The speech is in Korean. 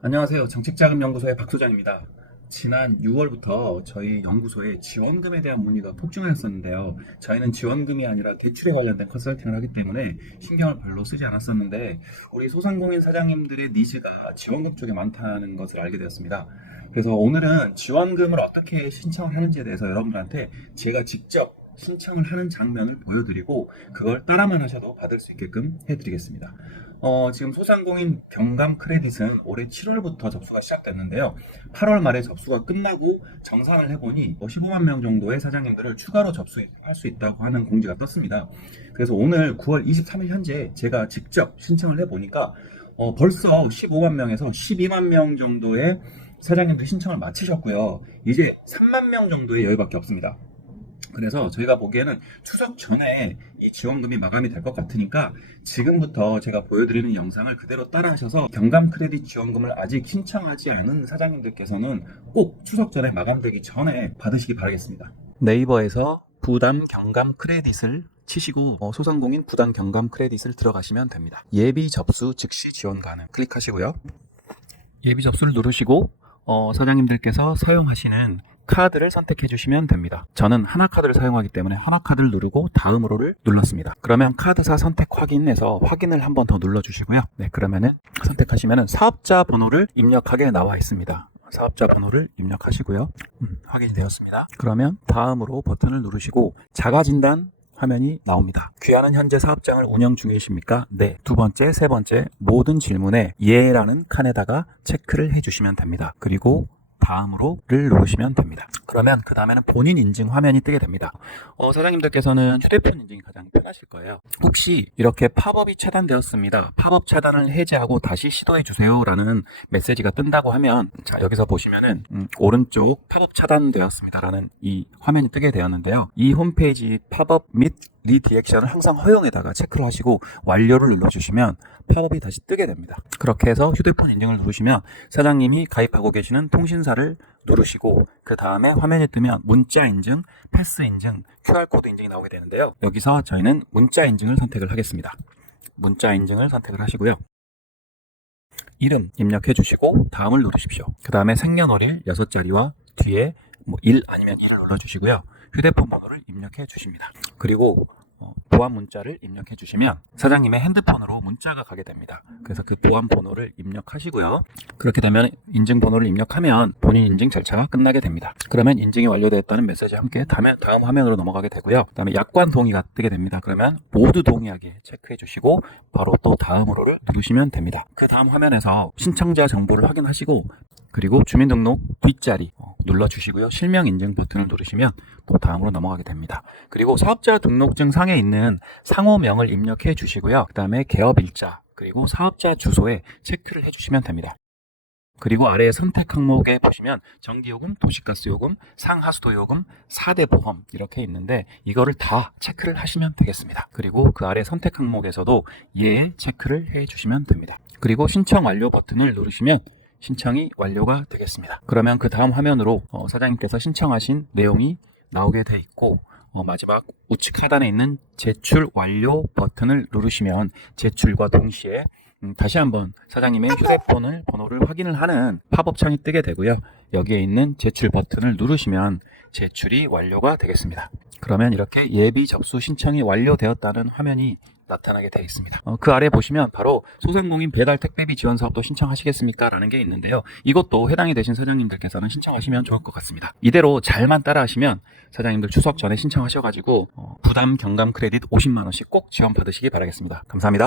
안녕하세요. 정책자금연구소의 박 소장입니다. 지난 6월부터 저희 연구소에 지원금에 대한 문의가 폭증하였었는데요. 저희는 지원금이 아니라 대출에 관련된 컨설팅을 하기 때문에 신경을 별로 쓰지 않았었는데 우리 소상공인 사장님들의 니즈가 지원금 쪽에 많다는 것을 알게 되었습니다. 그래서 오늘은 지원금을 어떻게 신청을 하는지에 대해서 여러분들한테 제가 직접 신청을 하는 장면을 보여드리고 그걸 따라만 하셔도 받을 수 있게끔 해드리겠습니다. 어, 지금 소상공인 경감 크레딧은 올해 7월부터 접수가 시작됐는데요. 8월 말에 접수가 끝나고 정산을 해보니 뭐 15만 명 정도의 사장님들을 추가로 접수할 수 있다고 하는 공지가 떴습니다. 그래서 오늘 9월 23일 현재 제가 직접 신청을 해보니까 어, 벌써 15만 명에서 12만 명 정도의 사장님들이 신청을 마치셨고요. 이제 3만 명 정도의 여유밖에 없습니다. 그래서 저희가 보기에는 추석 전에 이 지원금이 마감이 될 것 같으니까 지금부터 제가 보여드리는 영상을 그대로 따라 하셔서 경감 크레딧 지원금을 아직 신청하지 않은 사장님들께서는 꼭 추석 전에 마감되기 전에 받으시기 바라겠습니다. 네이버에서 부담 경감 크레딧을 치시고 어, 소상공인 부담 경감 크레딧을 들어가시면 됩니다. 예비 접수 즉시 지원 가능 클릭하시고요. 예비 접수를 누르시고 어, 사장님들께서 사용하시는 카드를 선택해 주시면 됩니다. 저는 하나 카드를 사용하기 때문에 하나 카드를 누르고 다음으로를 눌렀습니다. 그러면 카드사 선택 확인에서 확인을 한 번 더 눌러 주시고요. 네, 그러면은 선택하시면은 사업자 번호를 입력하게 나와 있습니다. 사업자 번호를 입력하시고요. 음, 확인이 되었습니다. 그러면 다음으로 버튼을 누르시고 자가 진단 화면이 나옵니다. 귀하는 현재 사업장을 운영 중이십니까? 네. 두 번째, 세 번째 모든 질문에 예라는 칸에다가 체크를 해주시면 됩니다. 그리고 다음으로를 누르시면 됩니다. 그러면 그 다음에는 본인 인증 화면이 뜨게 됩니다. 어, 사장님들께서는 휴대폰 인증이 가장 편하실 거예요. 혹시 이렇게 팝업이 차단되었습니다. 팝업 차단을 해제하고 다시 시도해 주세요라는 메시지가 뜬다고 하면 자 여기서 보시면은 음, 오른쪽 팝업 차단되었습니다라는 이 화면이 뜨게 되었는데요. 이 홈페이지 팝업 및 리디액션을 항상 허용에다가 체크를 하시고 완료를 눌러주시면 팝업이 다시 뜨게 됩니다. 그렇게 해서 휴대폰 인증을 누르시면 사장님이 가입하고 계시는 통신사를 누르시고 그 다음에 화면에 뜨면 문자 인증, 패스 인증, QR코드 인증이 나오게 되는데요. 여기서 저희는 문자 인증을 선택을 하겠습니다. 문자 인증을 선택을 하시고요. 이름 입력해 주시고 다음을 누르십시오. 그 다음에 생년월일 6자리와 뒤에 뭐 1 아니면 2를 눌러주시고요. 휴대폰 번호를 입력해 주십니다. 그리고 어, 보안 문자를 입력해 주시면 사장님의 핸드폰으로 문자가 가게 됩니다. 그래서 그 보안 번호를 입력하시고요. 그렇게 되면 인증 번호를 입력하면 본인 인증 절차가 끝나게 됩니다. 그러면 인증이 완료됐다는 메시지와 함께 다음, 다음 화면으로 넘어가게 되고요. 그다음에 약관 동의가 뜨게 됩니다. 그러면 모두 동의하게 체크해 주시고 바로 또 다음으로를 누르시면 됩니다. 그 다음 화면에서 신청자 정보를 확인하시고 그리고 주민등록 뒷자리 어, 눌러주시고요. 실명 인증 버튼을 누르시면 또 다음으로 넘어가게 됩니다. 그리고 사업자 등록증 상에 있는 상호명을 입력해 주시고요. 그 다음에 개업 일자 그리고 사업자 주소에 체크를 해주시면 됩니다. 그리고 아래 선택 항목에 보시면 전기요금, 도시가스요금, 상하수도요금, 4대 보험 이렇게 있는데 이거를 다 체크를 하시면 되겠습니다. 그리고 그 아래 선택 항목에서도 예 체크를 해 주시면 됩니다. 그리고 신청 완료 버튼을 누르시면 신청이 완료가 되겠습니다. 그러면 그 다음 화면으로 어, 사장님께서 신청하신 내용이 나오게 돼 있고 어, 마지막 우측 하단에 있는 제출 완료 버튼을 누르시면 제출과 동시에 음, 다시 한번 사장님의 휴대폰을 번호를 확인을 하는 팝업 창이 뜨게 되고요. 여기에 있는 제출 버튼을 누르시면 제출이 완료가 되겠습니다. 그러면 이렇게 예비 접수 신청이 완료되었다는 화면이 나타나게 되어 있습니다. 어, 그 아래 보시면 바로 소상공인 배달 택배비 지원 사업도 신청하시겠습니까? 라는 게 있는데요. 이것도 해당이 되신 사장님들께서는 신청하시면 좋을 것 같습니다. 이대로 잘만 따라하시면 사장님들 추석 전에 신청하셔가지고 어, 부담 경감 크레딧 50만 원씩 꼭 지원 받으시기 바라겠습니다. 감사합니다.